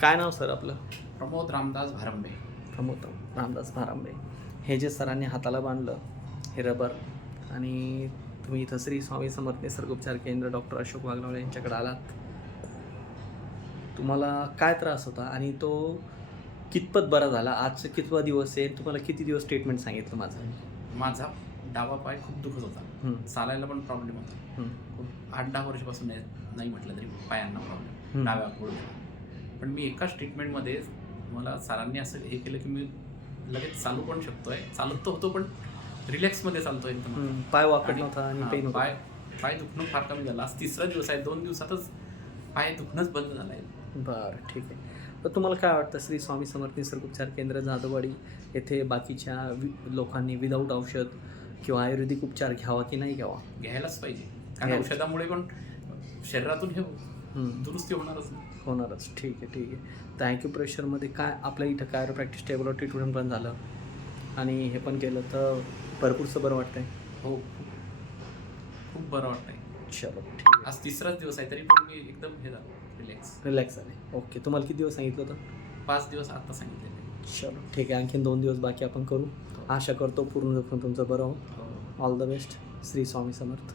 काय नाव सर आपलं? प्रमोद रामदास भारंबे. प्रमोद रामदास भारांबे. हे जे सरांनी हाताला बांधलं हे रबर आणि तुम्ही इथं श्री स्वामी समर्थ निसर्गोपचार केंद्र डॉक्टर अशोक वाघनवळे यांच्याकडे आलात. तुम्हाला काय त्रास होता आणि तो कितपत बरा झाला? आजचा कितवा दिवस आहे तुम्हाला किती दिवस ट्रीटमेंट सांगितलं माझं? माझा डावा पाय खूप दुखत होता. चालायला पण प्रॉब्लेम होता. खूप आठ दहा वर्षापासून नाही म्हटलं तरी पायांना प्रॉब्लेम. डाव्या पण मी एकाच ट्रीटमेंटमध्ये मला सरांनी असं हे केलं की मी लगेच चालू पण शकतोय चालत तर होतो पण रिलॅक्समध्ये चालतो एकदम. पाय वाकत आणि- पाय पाय दुखणं फार कमी झालं आज तिसरा दिवस आहे दोन दिवसातच पाय दुखणंच बंद झालं आहे बरं ठीक आहे तर तुम्हाला काय वाटतं श्री स्वामी समर्थ निसर्गोपचार केंद्र जाधववाडी येथे बाकीच्या लोकांनी विदाऊट औषध किंवा आयुर्वेदिक उपचार घ्यावा की नाही घ्यावा घ्यायलाच पाहिजे कारण. औषधामुळे पण शरीरातून हं. दुरुस्ती होणारच नाही होणारच. ठीक आहे ठीक आहे. तर ॲक्युप्रेशरमध्ये काय आपल्या इथं काय प्रॅक्टिस टेबलवर ट्रीटमेंट पण झालं. आणि हे पण केलं तर भरपूरचं बरं वाटतंय. हो. खूप बरं वाटतंय. चलो ठीक आहे. आज तिसराच दिवस आहे तरी पण मी एकदम हे झालो रिलॅक्स रिलॅक्स झाले. ओके तुम्हाला किती दिवस सांगितलं होतं? पाच दिवस आता सांगितलेले चलो ठीक आहे. आणखीन दोन दिवस बाकी आपण करू. आशा करतो पूर्ण दुखून तुमचं बरं हो. All the best Shri Swami Samarth.